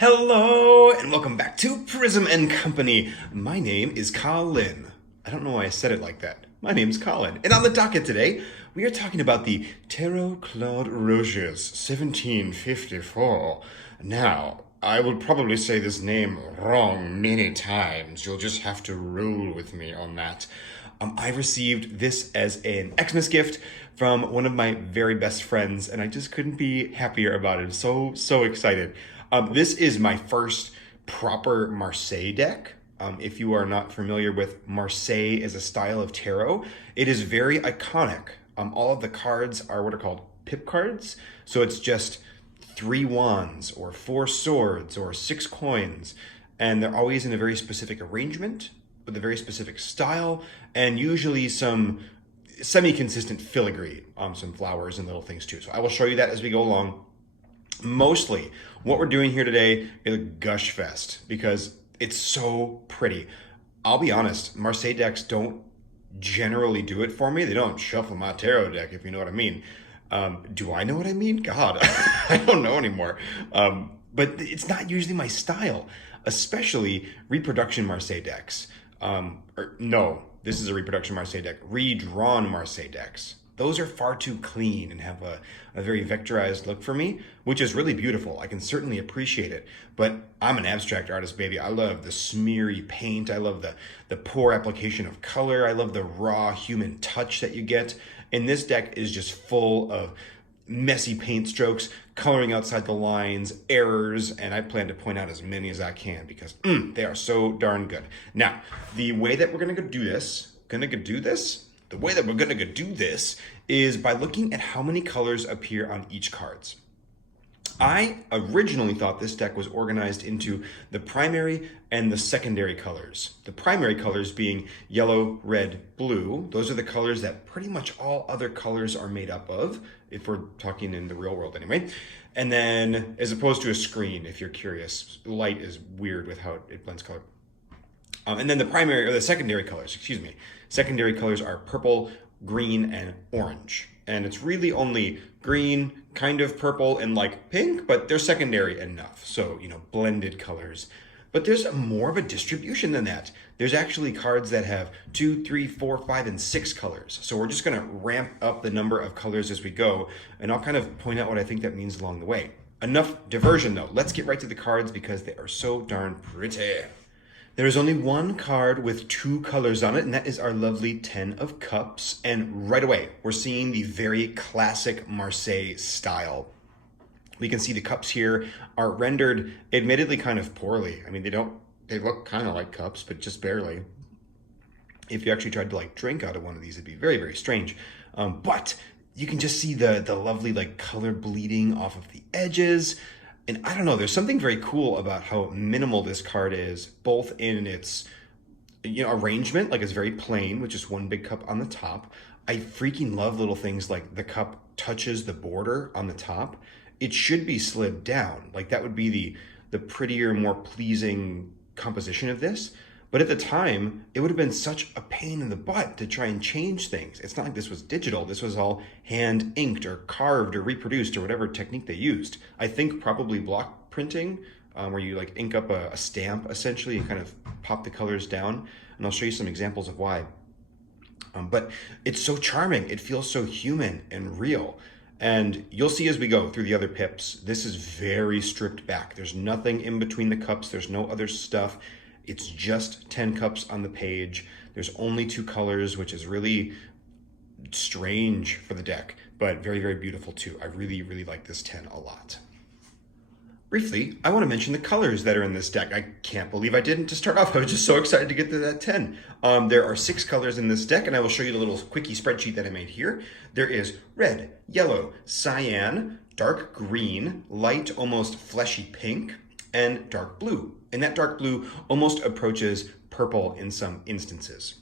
Hello and welcome back to Prism and Company. My name is Colin. I don't know why I said it like that. My name's Colin. And on the docket today, we are talking about the Tarot Claude Rochias 1754. Now, I will probably say this name wrong many times. You'll just have to roll with me on that. I received this as an Xmas gift from one of my very best friends, and I just couldn't be happier about it. I'm so excited. This is my first proper Marseille deck. If you are not familiar with Marseille as a style of tarot, it is very iconic. All of the cards are what are called pip cards. So it's just 3 wands or 4 swords or 6 coins. And they're always in a very specific arrangement with a very specific style and usually some semi-consistent filigree, some flowers and little things too. So I will show you that as we go along. Mostly what we're doing here today is a gush fest because it's so pretty. I'll be honest, Marseille decks don't generally do it for me. They don't shuffle my tarot deck, if you know what I mean. Do I know what I mean? God, I don't know anymore. But it's not usually my style, especially reproduction Marseille decks. No, this is a reproduction Marseille deck. Redrawn Marseille decks. Those are far too clean and have a very vectorized look for me, which is really beautiful. I can certainly appreciate it, but I'm an abstract artist, baby. I love the smeary paint. I love the poor application of color. I love the raw human touch that you get. And this deck is just full of messy paint strokes, coloring outside the lines, errors, and I plan to point out as many as I can because they are so darn good. Now, the way that we're gonna do this is by looking at how many colors appear on each cards. I originally thought this deck was organized into the primary and the secondary colors. The primary colors being yellow, red, blue. Those are the colors that pretty much all other colors are made up of, if we're talking in the real world anyway. And then, as opposed to a screen, if you're curious, light is weird with how it blends color. And then the secondary colors, secondary colors are purple, green, and orange. And it's really only green, kind of purple, and like pink, but they're secondary enough. So, blended colors. But there's more of a distribution than that. There's actually cards that have 2, 3, 4, 5, and 6 colors. So we're just gonna ramp up the number of colors as we go, and I'll kind of point out what I think that means along the way. Enough diversion though. Let's get right to the cards because they are so darn pretty. There is only one card with 2 colors on it, and that is our lovely 10 of Cups. And right away, we're seeing the very classic Marseille style. We can see the cups here are rendered admittedly kind of poorly. I mean, they look kind of like cups, but just barely. If you actually tried to drink out of one of these, it'd be very, very strange. But you can just see the lovely color bleeding off of the edges. And I don't know, there's something very cool about how minimal this card is, both in its arrangement, it's very plain, with just one big cup on the top. I freaking love little things like the cup touches the border on the top. It should be slid down. That would be the prettier, more pleasing composition of this. But at the time, it would have been such a pain in the butt to try and change things. It's not like this was digital. This was all hand inked or carved or reproduced or whatever technique they used. I think probably block printing, where you ink up a stamp essentially and kind of pop the colors down. And I'll show you some examples of why. But it's so charming. It feels so human and real. And you'll see as we go through the other pips, this is very stripped back. There's nothing in between the cups. There's no other stuff. It's just 10 cups on the page. There's only 2 colors, which is really strange for the deck, but very, very beautiful too. I really, really like this 10 a lot. Briefly, I want to mention the colors that are in this deck. I can't believe I didn't to start off. I was just so excited to get to that 10. There are 6 colors in this deck, and I will show you the little quickie spreadsheet that I made here. There is red, yellow, cyan, dark green, light, almost fleshy pink, and dark blue. And that dark blue almost approaches purple in some instances.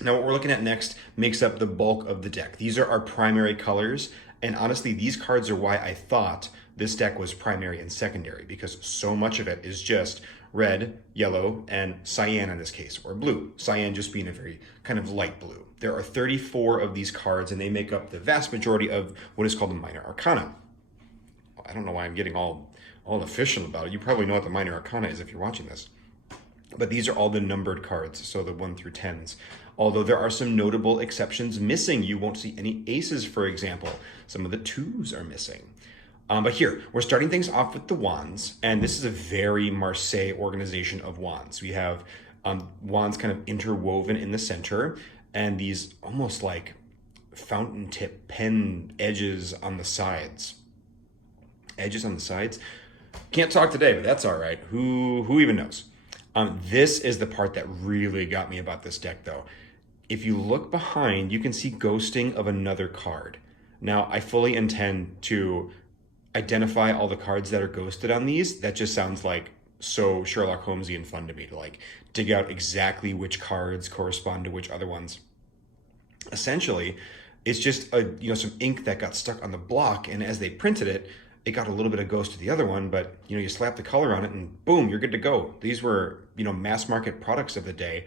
Now what we're looking at next makes up the bulk of the deck. These are our primary colors, and honestly, these cards are why I thought this deck was primary and secondary, because so much of it is just red, yellow, and cyan in this case, or blue. Cyan just being a very kind of light blue. There are 34 of these cards, and they make up the vast majority of what is called the minor arcana. I don't know why I'm getting all all official about it. You probably know what the minor arcana is if you're watching this. But these are all the numbered cards, so the 1 through 10s. Although there are some notable exceptions missing. You won't see any aces, for example. Some of the 2s are missing. But here, we're starting things off with the wands, and this is a very Marseille organization of wands. We have wands kind of interwoven in the center, and these almost like fountain tip pen edges on the sides. Edges on the sides? Can't talk today, but that's all right. Who even knows? This is the part that really got me about this deck, though. If you look behind, you can see ghosting of another card. Now, I fully intend to identify all the cards that are ghosted on these. That just sounds like so Sherlock Holmesian fun to me, to like dig out exactly which cards correspond to which other ones. Essentially, it's just some ink that got stuck on the block, and as they printed it, it got a little bit of ghost to the other one, but you slap the color on it and boom, you're good to go. These were mass market products of the day,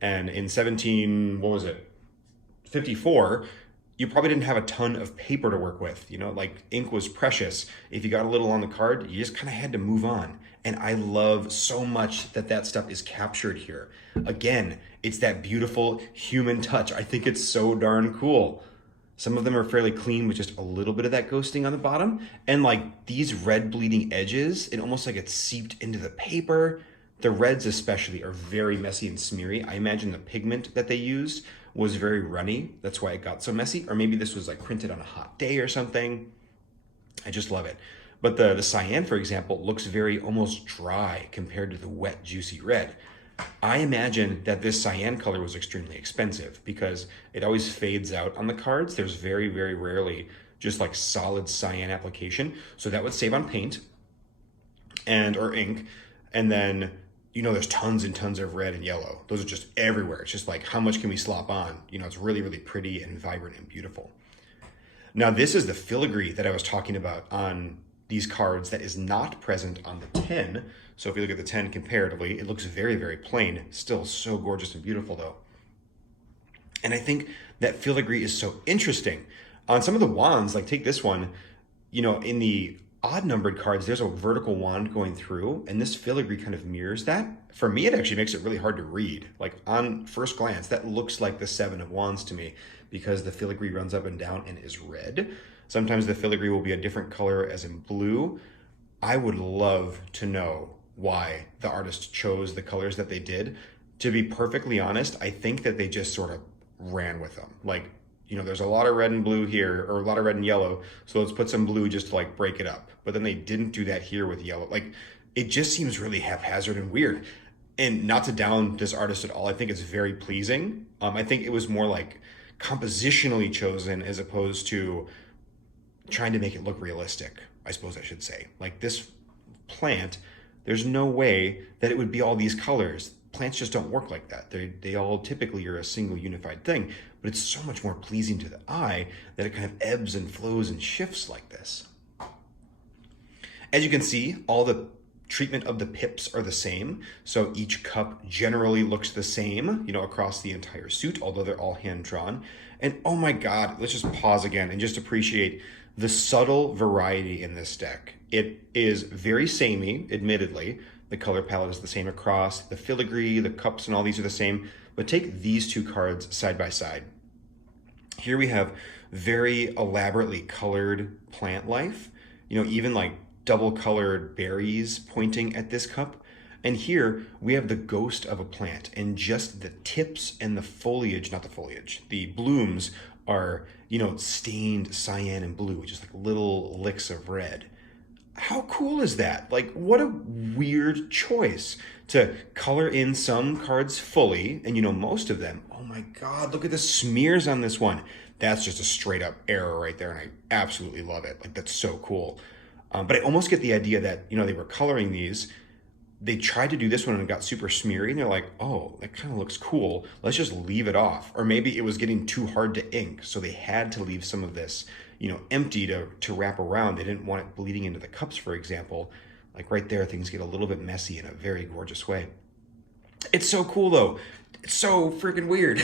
and in 54, you probably didn't have a ton of paper to work with. Like ink was precious. If you got a little on the card, you just kind of had to move on. And I love so much that stuff is captured here. Again, it's that beautiful human touch. I think it's so darn cool. Some of them are fairly clean with just a little bit of that ghosting on the bottom. And like these red bleeding edges, it almost like it's seeped into the paper. The reds especially are very messy and smeary. I imagine the pigment that they used was very runny. That's why it got so messy. Or maybe this was like printed on a hot day or something. I just love it. But the cyan, for example, looks very almost dry compared to the wet, juicy red. I imagine that this cyan color was extremely expensive because it always fades out on the cards. There's very, very rarely just like solid cyan application. So that would save on paint or ink. And then, there's tons and tons of red and yellow. Those are just everywhere. It's just like, how much can we slop on? It's really, really pretty and vibrant and beautiful. Now, this is the filigree that I was talking about on these cards that is not present on the 10. So if you look at the 10 comparatively, it looks very, very plain. Still so gorgeous and beautiful, though. And I think that filigree is so interesting. On some of the wands, like take this one, in the odd numbered cards, there's a vertical wand going through, and this filigree kind of mirrors that. For me, it actually makes it really hard to read. Like on first glance, that looks like the 7 of wands to me because the filigree runs up and down and is red. Sometimes the filigree will be a different color, as in blue. I would love to know why the artist chose the colors that they did. To be perfectly honest, I think that they just sort of ran with them. Like, there's a lot of red and blue here, or a lot of red and yellow, so let's put some blue just to like break it up. But then they didn't do that here with yellow. Like, it just seems really haphazard and weird. And not to down this artist at all, I think it's very pleasing. I think it was more like compositionally chosen as opposed to trying to make it look realistic, I suppose I should say. Like this plant, there's no way that it would be all these colors. Plants just don't work like that. They all typically are a single unified thing, but it's so much more pleasing to the eye that it kind of ebbs and flows and shifts like this. As you can see, all the treatment of the pips are the same. So each cup generally looks the same, across the entire suit, although they're all hand drawn. And oh my God, let's just pause again and just appreciate the subtle variety in this deck. It is very samey, admittedly. The color palette is the same across. The filigree, the cups, and all these are the same. But take these two cards side by side. Here we have very elaborately colored plant life. Even like double colored berries pointing at this cup. And here we have the ghost of a plant, and just the tips and the foliage, not the foliage, the blooms are, stained cyan and blue, just like little licks of red. How cool is that? Like, what a weird choice to color in some cards fully, and most of them. Oh my God, look at the smears on this one. That's just a straight up error right there, and I absolutely love it. Like, that's so cool. But I almost get the idea that, they were coloring these. They tried to do this one and it got super smeary, and they're like, oh, that kind of looks cool. Let's just leave it off. Or maybe it was getting too hard to ink, so they had to leave some of this, empty to wrap around. They didn't want it bleeding into the cups, for example. Like right there, things get a little bit messy in a very gorgeous way. It's so cool, though. It's so freaking weird.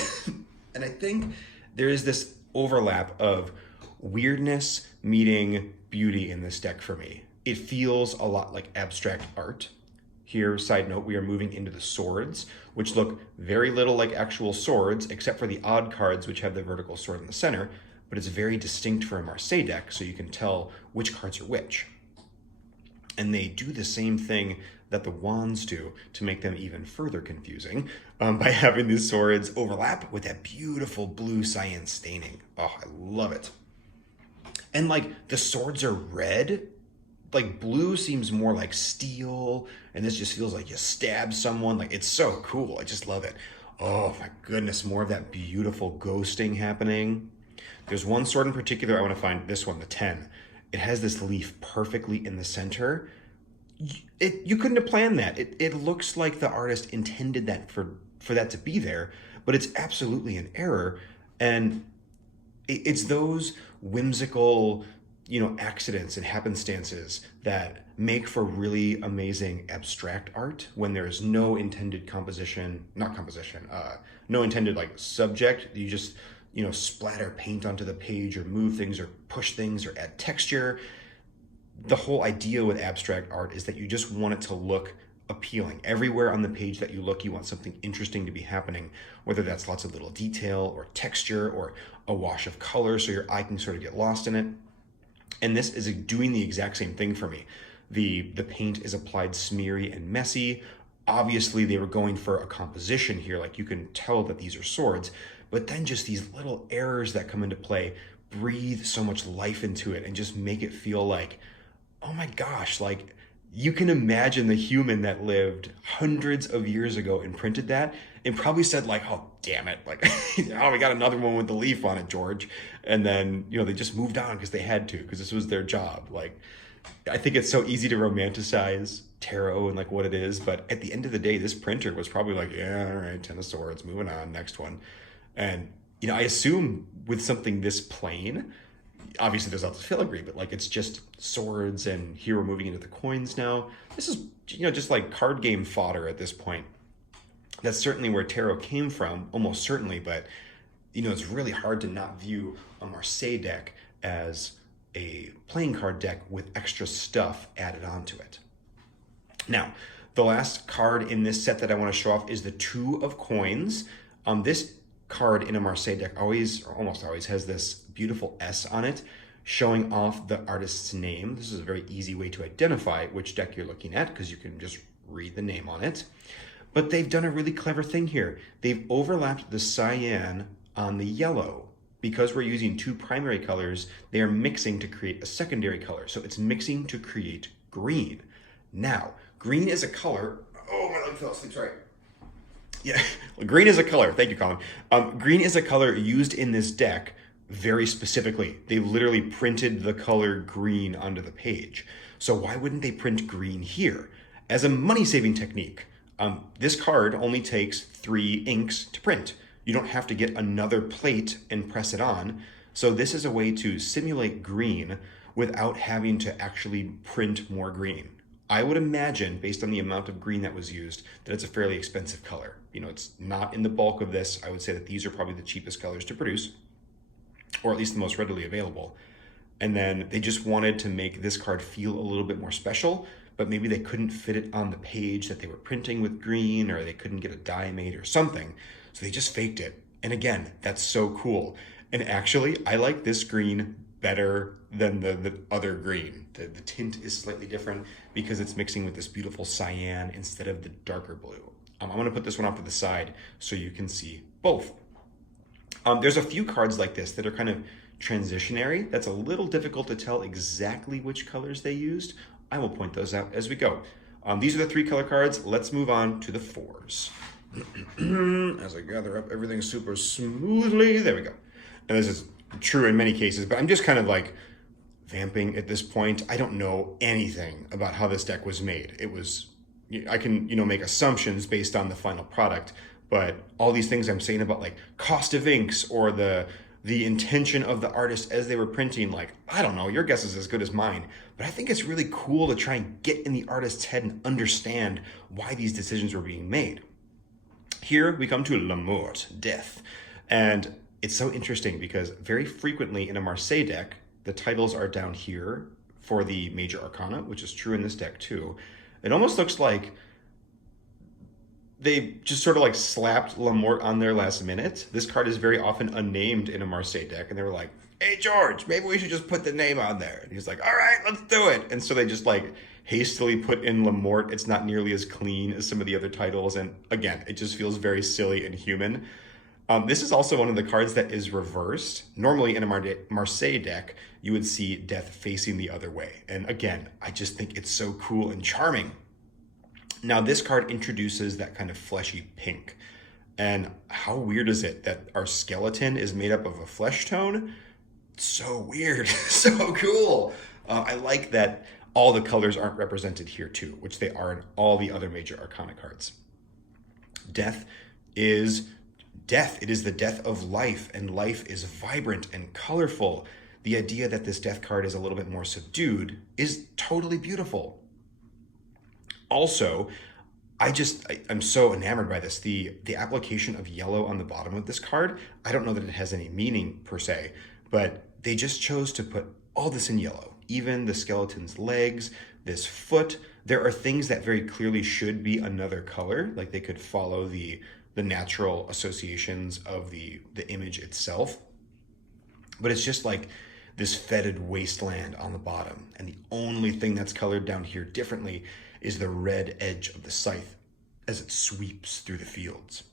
And I think there is this overlap of weirdness meeting beauty in this deck for me. it feels a lot like abstract art. Here, side note, we are moving into the swords, which look very little like actual swords, except for the odd cards, which have the vertical sword in the center, but it's very distinct for a Marseille deck, so you can tell which cards are which. And they do the same thing that the wands do to make them even further confusing by having these swords overlap with that beautiful blue cyan staining. Oh, I love it. And like the swords are red. Like blue seems more like steel, and this just feels like you stab someone. Like it's so cool. I just love it. Oh my goodness, more of that beautiful ghosting happening. There's one sword in particular I want to find, this one, the 10. It has this leaf perfectly in the center. You couldn't have planned that. It looks like the artist intended that for that to be there, but it's absolutely an error. And it's those whimsical, accidents and happenstances that make for really amazing abstract art when there's no intended no intended like subject. You just, splatter paint onto the page or move things or push things or add texture. The whole idea with abstract art is that you just want it to look appealing. Everywhere on the page that you look, you want something interesting to be happening, whether that's lots of little detail or texture or a wash of color so your eye can sort of get lost in it. And this is doing the exact same thing for me. The paint is applied smeary and messy. Obviously, they were going for a composition here. Like you can tell that these are swords, but then just these little errors that come into play breathe so much life into it and just make it feel like, oh my gosh, like you can imagine the human that lived hundreds of years ago and printed that and probably said like, oh, damn it. Like, oh, we got another one with the leaf on it, George. And then, they just moved on because they had to, because this was their job. Like, I think it's so easy to romanticize tarot and like what it is. But at the end of the day, this printer was probably like, yeah, all right, 10 of swords, moving on, next one. And, I assume with something this plain, obviously there's lots of filigree, but like it's just swords, and here we're moving into the coins now. This is, just like card game fodder at this point. That's certainly where tarot came from, almost certainly, but it's really hard to not view a Marseille deck as a playing card deck with extra stuff added onto it. Now, the last card in this set that I want to show off is the 2 of coins. This card in a Marseille deck always, or almost always, has this beautiful S on it, showing off the artist's name. This is a very easy way to identify which deck you're looking at, because you can just read the name on it. But they've done a really clever thing here. They've overlapped the cyan on the yellow. Because we're using 2 primary colors, they are mixing to create a secondary color. So it's mixing to create green. Now, green is a color. Oh, my leg fell asleep, sorry. Yeah, green is a color. Thank you, Colin. Green is a color used in this deck very specifically. They literally printed the color green onto the page. So why wouldn't they print green here? As a money-saving technique, this card only takes 3 inks to print. You don't have to get another plate and press it on. So this is a way to simulate green without having to actually print more green. I would imagine, based on the amount of green that was used, that it's a fairly expensive color. It's not in the bulk of this. I would say that these are probably the cheapest colors to produce, or at least the most readily available. And then they just wanted to make this card feel a little bit more special, but maybe they couldn't fit it on the page that they were printing with green, or they couldn't get a die made or something. So they just faked it. And again, that's so cool. And actually, I like this green better than the other green. The tint is slightly different because it's mixing with this beautiful cyan instead of the darker blue. I'm gonna put this one off to the side so you can see both. There's a few cards like this that are kind of transitionary. That's a little difficult to tell exactly which colors they used. I will point those out as we go. These are the 3 color cards. Let's move on to the 4s. As I gather up everything super smoothly. There we go. And this is true in many cases, but I'm just kind of like vamping at this point. I don't know anything about how this deck was made. I can, make assumptions based on the final product, but all these things I'm saying about like cost of inks or the intention of the artist as they were printing, like, I don't know, your guess is as good as mine. But I think it's really cool to try and get in the artist's head and understand why these decisions were being made. Here we come to La Mort, death. And it's so interesting because very frequently in a Marseille deck, the titles are down here for the Major Arcana, which is true in this deck too. It almost looks like they just sort of like slapped Lamort on there last minute. This card is very often unnamed in a Marseille deck, and they were like, hey, George, maybe we should just put the name on there. And he's like, all right, let's do it. And so they just like hastily put in Lamort. It's not nearly as clean as some of the other titles. And again, it just feels very silly and human. This is also one of the cards that is reversed. Normally in a Marseille deck, you would see Death facing the other way. And again, I just think it's so cool and charming. Now this card introduces that kind of fleshy pink. And how weird is it that our skeleton is made up of a flesh tone? So weird, so cool. I like that all the colors aren't represented here too, which they are in all the other Major Arcana cards. Death is death. It is the death of life, and life is vibrant and colorful. The idea that this death card is a little bit more subdued is totally beautiful. Also, I'm so enamored by this. The application of yellow on the bottom of this card, I don't know that it has any meaning per se, but they just chose to put all this in yellow. Even the skeleton's legs, this foot, there are things that very clearly should be another color, like they could follow the natural associations of the image itself. But it's just like this fetid wasteland on the bottom. And the only thing that's colored down here differently is the red edge of the scythe as it sweeps through the fields.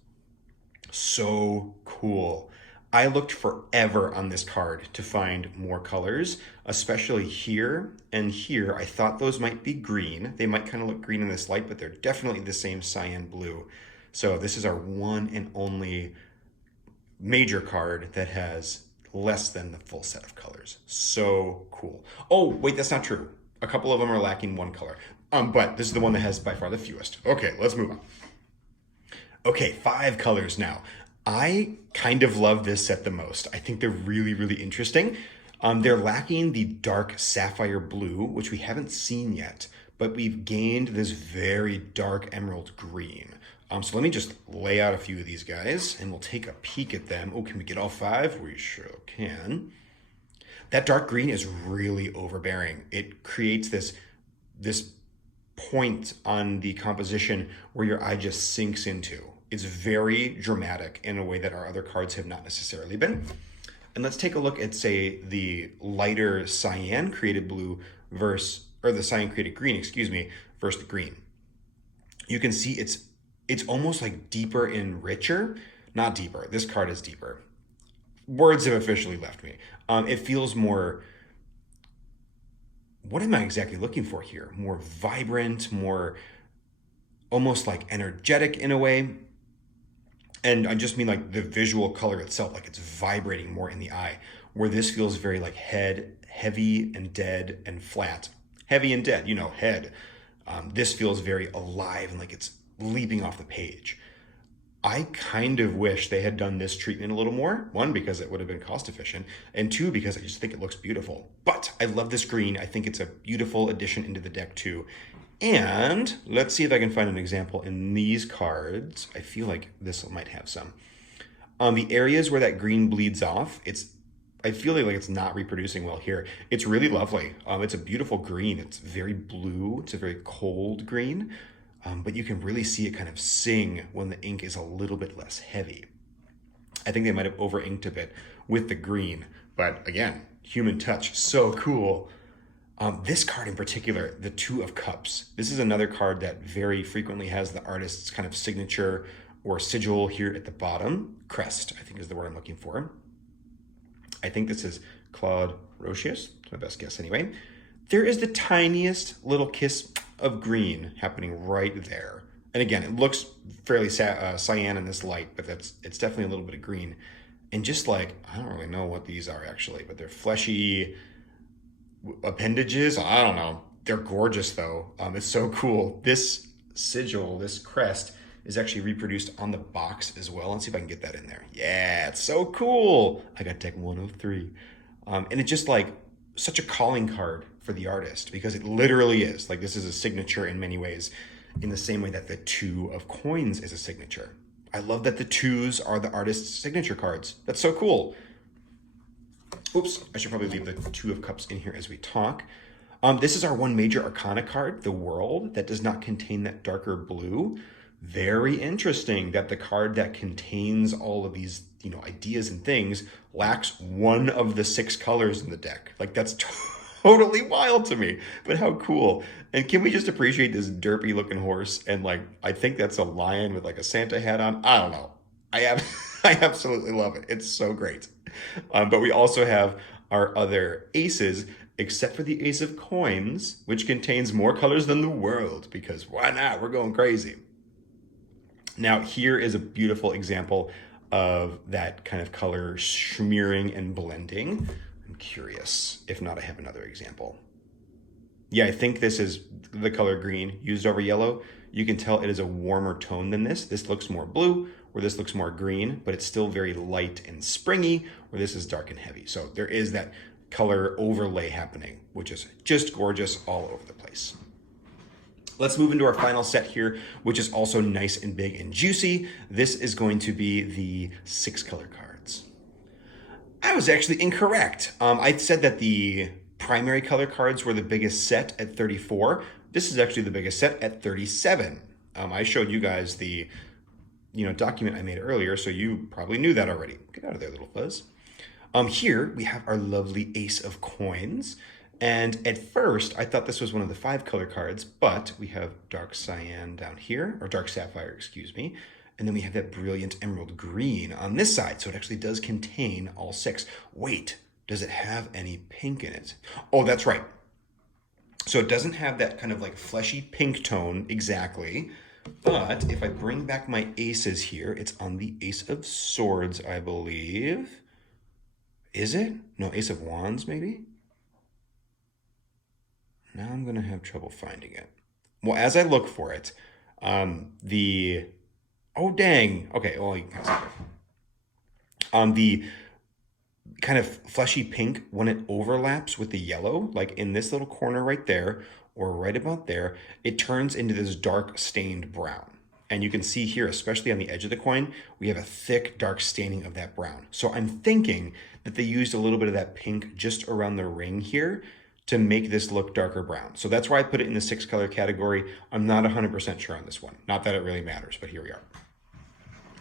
So cool. I looked forever on this card to find more colors, especially here and here. I thought those might be green. They might kind of look green in this light, but they're definitely the same cyan blue. So this is our one and only major card that has less than the full set of colors. So cool. Oh, wait, that's not true. A couple of them are lacking one color. But this is the one that has by far the fewest. Okay, let's move on. Okay, 5 colors now. I kind of love this set the most. I think they're really, really interesting. They're lacking the dark sapphire blue, which we haven't seen yet, but we've gained this very dark emerald green. So let me just lay out a few of these guys and we'll take a peek at them. Oh, can we get all 5? We sure can. That dark green is really overbearing. It creates this point on the composition where your eye just sinks into. It's very dramatic in a way that our other cards have not necessarily been. And let's take a look at, say, the lighter cyan created blue versus, or the cyan created green, excuse me, versus the green. You can see it's almost like deeper and richer. Not deeper. This card is deeper. Words have officially left me. It feels more, what am I exactly looking for here? More vibrant, more almost like energetic in a way. And I just mean like the visual color itself, like it's vibrating more in the eye, where this feels very like heavy and dead and flat. Heavy and dead, head. This feels very alive and like it's leaping off the page. I kind of wish they had done this treatment a little more. 1, because it would have been cost efficient, and 2, because I just think it looks beautiful. But I love this green. I think it's a beautiful addition into the deck too. And let's see if I can find an example in these cards. I feel like this might have some. The areas where that green bleeds off, I feel like it's not reproducing well here. It's really lovely. It's a beautiful green. It's very blue. It's a very cold green. But you can really see it kind of sing when the ink is a little bit less heavy. I think they might have over-inked a bit with the green. But again, human touch, so cool. This card in particular, the 2 of Cups. This is another card that very frequently has the artist's kind of signature or sigil here at the bottom. Crest, I think is the word I'm looking for. I think this is Claude Rochias, my best guess anyway. There is the tiniest little kiss of green happening right there. And again, it looks fairly cyan in this light, but it's definitely a little bit of green. And just like, I don't really know what these are actually, but they're fleshy appendages. I don't know. They're gorgeous though. It's so cool. This sigil, this crest, is actually reproduced on the box as well. Let's see if I can get that in there. Yeah, it's so cool. I got deck 103. And it's just like such a calling card for the artist, because it literally is. Like, this is a signature in many ways, in the same way that the 2 of Coins is a signature. I love that the 2s are the artist's signature cards. That's so cool. Oops, I should probably leave the 2 of Cups in here as we talk. This is our one major Arcana card, the World, that does not contain that darker blue. Very interesting that the card that contains all of these, ideas and things lacks one of the 6 colors in the deck. Like, that's totally wild to me, but how cool. And can we just appreciate this derpy looking horse? And like, I think that's a lion with like a Santa hat on. I don't know. I absolutely love it. It's so great. But we also have our other aces, except for the ace of coins, which contains more colors than the world, because why not? We're going crazy. Now, here is a beautiful example of that kind of color smearing and blending. I'm curious. If not, I have another example. Yeah, I think this is the color green used over yellow. You can tell it is a warmer tone than this. This looks more blue, where this looks more green, but it's still very light and springy, where this is dark and heavy. So there is that color overlay happening, which is just gorgeous all over the place. Let's move into our final set here, which is also nice and big and juicy. This is going to be the 6 color cards. I was actually incorrect. I said that the primary color cards were the biggest set at 34. This is actually the biggest set at 37. I showed you guys the document I made earlier, so you probably knew that already. Get out of there, little fuzz. Here we have our lovely ace of coins. And at first, I thought this was one of the 5 color cards, but we have dark cyan down here, or dark sapphire, excuse me. And then we have that brilliant emerald green on this side. So it actually does contain all 6. Wait, does it have any pink in it? Oh, that's right. So it doesn't have that kind of like fleshy pink tone exactly. But if I bring back my aces here, it's on the ace of swords, I believe. Is it? No, ace of wands, maybe? Now I'm going to have trouble finding it. Well, as I look for it, oh, dang. Okay, well, you can see it. The kind of fleshy pink, when it overlaps with the yellow, like in this little corner right there, or right about there, it turns into this dark stained brown. And you can see here, especially on the edge of the coin, we have a thick, dark staining of that brown. So I'm thinking that they used a little bit of that pink just around the ring here to make this look darker brown. So that's why I put it in the 6 color category. I'm not 100% sure on this one. Not that it really matters, but here we are.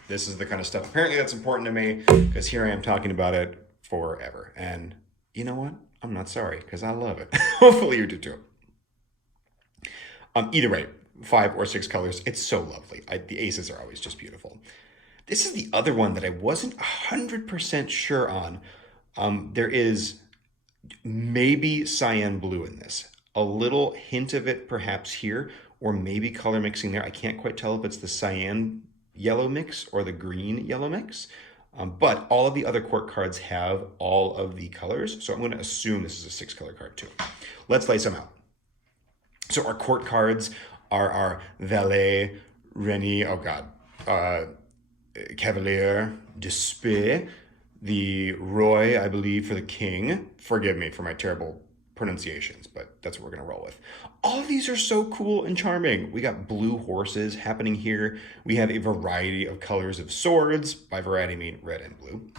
This is the kind of stuff apparently that's important to me, because here I am talking about it forever. And you know what? I'm not sorry, because I love it. Hopefully you do too. Either way, 5 or 6 colors, it's so lovely. The aces are always just beautiful. This is the other one that I wasn't 100% sure on. There is maybe cyan blue in this. A little hint of it perhaps here, or maybe color mixing there. I can't quite tell if it's the cyan yellow mix or the green yellow mix. But all of the other court cards have all of the colors. So I'm going to assume this is a 6 color card too. Let's lay some out. So our court cards are our valet, Reni, Cavalier, Despair, the Roy, I believe, for the king. Forgive me for my terrible pronunciations, but that's what we're going to roll with. All of these are so cool and charming. We got blue horses happening here. We have a variety of colors of swords. By variety, I mean red and blue.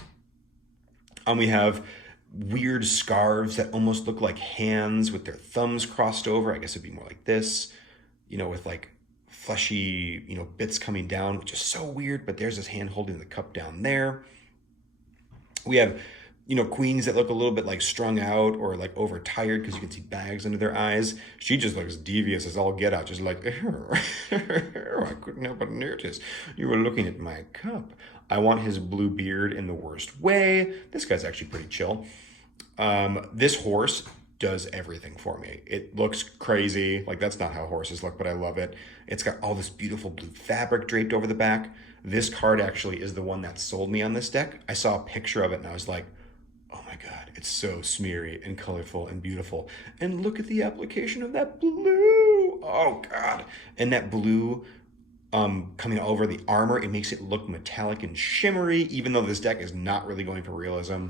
We have weird scarves that almost look like hands with their thumbs crossed over. I guess it'd be more like this, with like fleshy, bits coming down, which is so weird, but there's this hand holding the cup down there. We have, queens that look a little bit like strung out or like overtired because you can see bags under their eyes. She just looks devious as all get out, just like, I couldn't help but notice you were looking at my cup. I want his blue beard in the worst way. This guy's actually pretty chill. This horse does everything for me. It looks crazy. Like, that's not how horses look, but I love it. It's got all this beautiful blue fabric draped over the back. This card actually is the one that sold me on this deck. I saw a picture of it and I was like, oh my God, it's so smeary and colorful and beautiful. And look at the application of that blue. Oh God. And that blue coming over the armor, it makes it look metallic and shimmery, even though this deck is not really going for realism.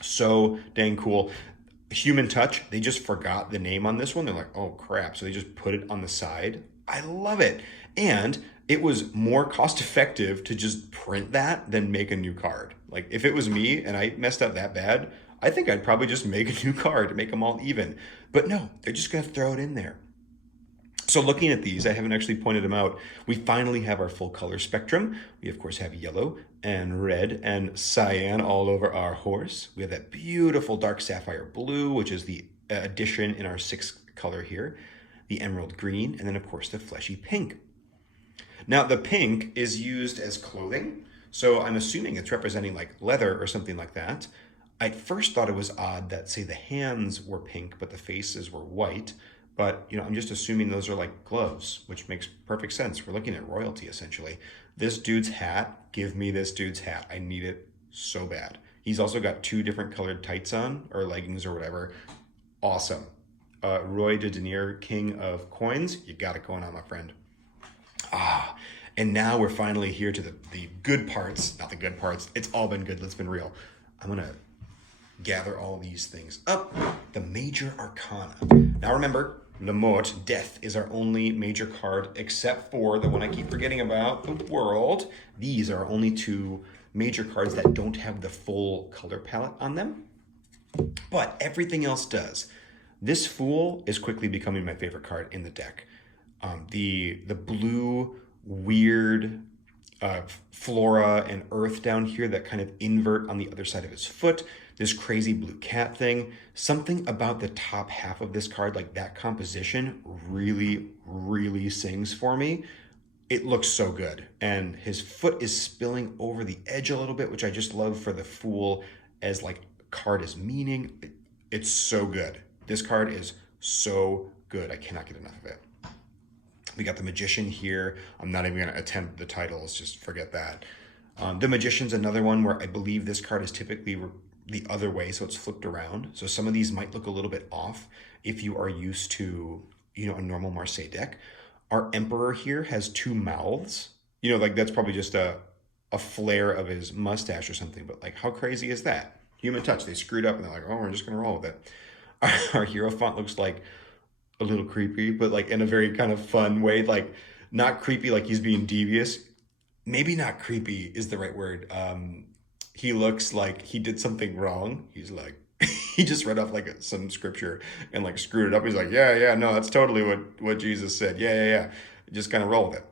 So dang cool. Human Touch, they just forgot the name on this one. They're like, oh crap. So they just put it on the side. I love it. And it was more cost effective to just print that than make a new card. Like, if it was me and I messed up that bad, I think I'd probably just make a new card to make them all even. But no, they're just going to throw it in there. So looking at these, I haven't actually pointed them out. We finally have our full color spectrum. We of course have yellow and red and cyan all over our horse. We have that beautiful dark sapphire blue, which is the addition in our 6th color here, the emerald green, and then of course the fleshy pink. Now the pink is used as clothing, so I'm assuming it's representing like leather or something like that. I at first thought it was odd that, say, the hands were pink, but the faces were white. But, you know, I'm just assuming those are like gloves, which makes perfect sense. We're looking at royalty, essentially. This dude's hat, give me this dude's hat. I need it so bad. He's also got 2 different colored tights on, or leggings or whatever. Awesome. Roy de Denier, king of coins. You got it going on, my friend. And now we're finally here to the good parts. Not the good parts. It's all been good. Let's be real. I'm going to gather all these things up. The major arcana. Now remember, Le Mort, death, is our only major card, except for the one I keep forgetting about, the world. These are only 2 major cards that don't have the full color palette on them, but everything else does. This Fool is quickly becoming my favorite card in the deck. The blue, weird flora and earth down here that kind of invert on the other side of his foot. This crazy blue cat thing. Something about the top half of this card, like that composition, really, really sings for me. It looks so good. And his foot is spilling over the edge a little bit, which I just love for the Fool as like card as meaning. It's so good. This card is so good. I cannot get enough of it. We got the Magician here. I'm not even going to attempt the titles, just forget that. The Magician's another one where I believe this card is typically the other way, so it's flipped around. So some of these might look a little bit off if you are used to, you know, a normal Marseille deck. Our Emperor here has 2 mouths. You know, like that's probably just a flare of his mustache or something, but like how crazy is that? Human touch, they screwed up and they're like, oh, we're just going to roll with it. Our Hierophant looks like a little creepy, but like in a very kind of fun way, like not creepy like he's being devious. Maybe not creepy is the right word. He looks like he did something wrong. He's like, he just read off like some scripture and like screwed it up. He's like, yeah, no, that's totally what Jesus said. Yeah. Just kind of roll with it.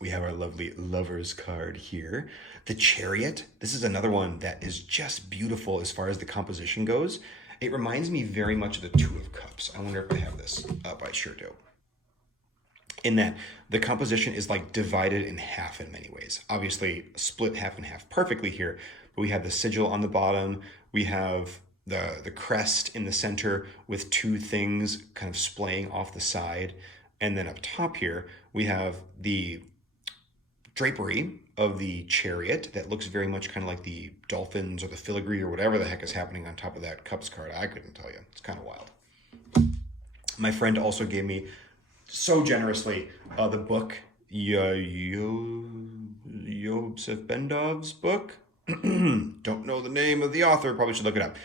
We have our lovely Lovers card here. The Chariot. This is another one that is just beautiful as far as the composition goes. It reminds me very much of the 2 of Cups. I wonder if I have this up. I sure do. In that the composition is like divided in half in many ways. Obviously split half and half perfectly here, but we have the sigil on the bottom. We have the crest in the center with 2 things kind of splaying off the side. And then up top here, we have the drapery of the Chariot that looks very much kind of like the dolphins or the filigree or whatever the heck is happening on top of that Cups card. I couldn't tell you. It's kind of wild. My friend also gave me so generously the book, Yosef Bendov's book. Don't know the name of the author, probably should look it up.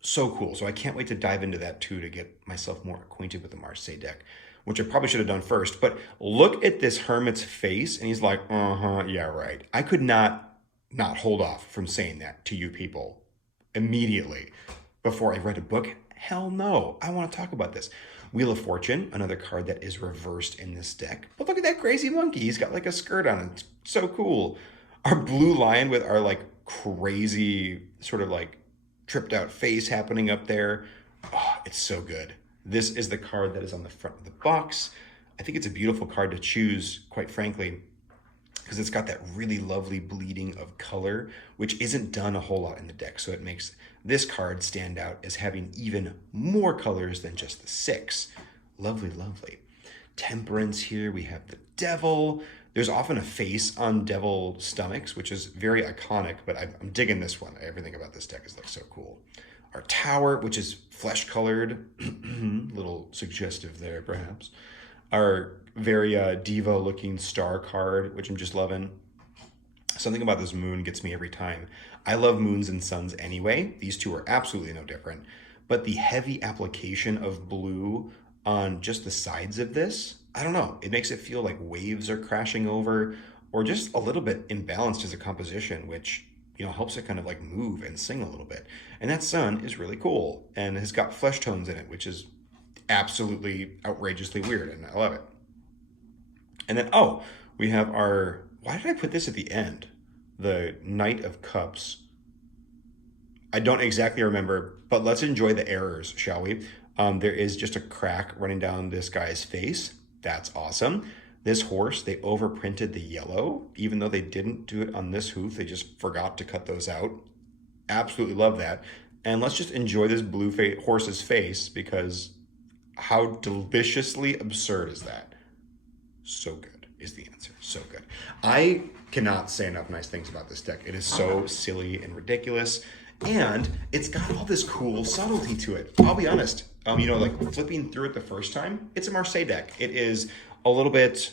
So cool. So I can't wait to dive into that too, to get myself more acquainted with the Marseille deck, which I probably should have done first. But look at this hermit's face, and he's like, yeah, right. I could not hold off from saying that to you people immediately before I read a book. Hell no. I want to talk about this. Wheel of Fortune, another card that is reversed in this deck. But look at that crazy monkey. He's got like a skirt on. It's so cool. Our Blue Lion with our like crazy sort of like tripped out face happening up there. Oh, it's so good. This is the card that is on the front of the box. I think it's a beautiful card to choose, quite frankly, because it's got that really lovely bleeding of color, which isn't done a whole lot in the deck. So it makes this card stand out as having even more colors than just the 6. Lovely, lovely. Temperance here, we have the Devil. There's often a face on devil stomachs, which is very iconic, but I'm digging this one. Everything about this deck is like so cool. Our Tower, which is flesh colored, little suggestive there perhaps. Our very diva looking star card, which I'm just loving. Something about this moon gets me every time. I love moons and suns anyway. These 2 are absolutely no different. But the heavy application of blue on just the sides of this, I don't know. It makes it feel like waves are crashing over or just a little bit imbalanced as a composition, which helps it kind of like move and sing a little bit. And that sun is really cool and has got flesh tones in it, which is absolutely outrageously weird, and I love it. And then, oh, we have our, why did I put this at the end? The Knight of Cups. I don't exactly remember, but let's enjoy the errors, shall we? There is just a crack running down this guy's face. That's awesome. This horse, they overprinted the yellow, even though they didn't do it on this hoof. They just forgot to cut those out. Absolutely love that. And let's just enjoy this blue horse's face, because how deliciously absurd is that? So good is the answer. So good. I cannot say enough nice things about this deck. It is so silly and ridiculous. And it's got all this cool subtlety to it. I'll be honest, like flipping through it the first time, it's a Marseille deck. It is a little bit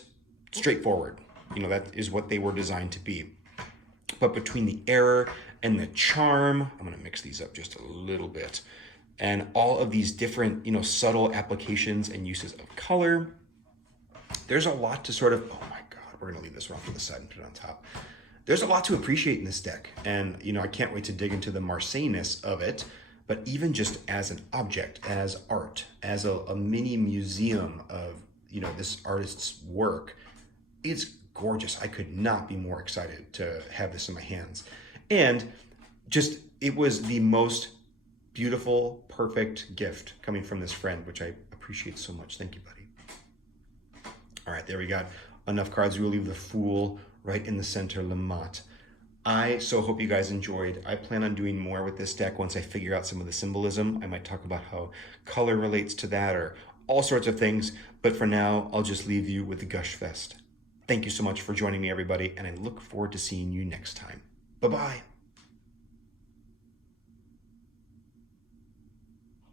straightforward. That is what they were designed to be. But between the error and the charm, I'm gonna mix these up just a little bit, and all of these different, subtle applications and uses of color, there's a lot to sort of, oh my God, we're gonna leave this one off to the side and put it on top. There's a lot to appreciate in this deck. And, I can't wait to dig into the Marseille-ness of it, but even just as an object, as art, as a mini museum of, this artist's work, it's gorgeous. I could not be more excited to have this in my hands. And just, it was the most beautiful, perfect gift coming from this friend, which I appreciate so much. Thank you, buddy. All right, there we got enough cards. We will leave the Fool right in the center, Lamont. I so hope you guys enjoyed. I plan on doing more with this deck once I figure out some of the symbolism. I might talk about how color relates to that or all sorts of things. But for now, I'll just leave you with the Gush Fest. Thank you so much for joining me, everybody, and I look forward to seeing you next time. Bye-bye.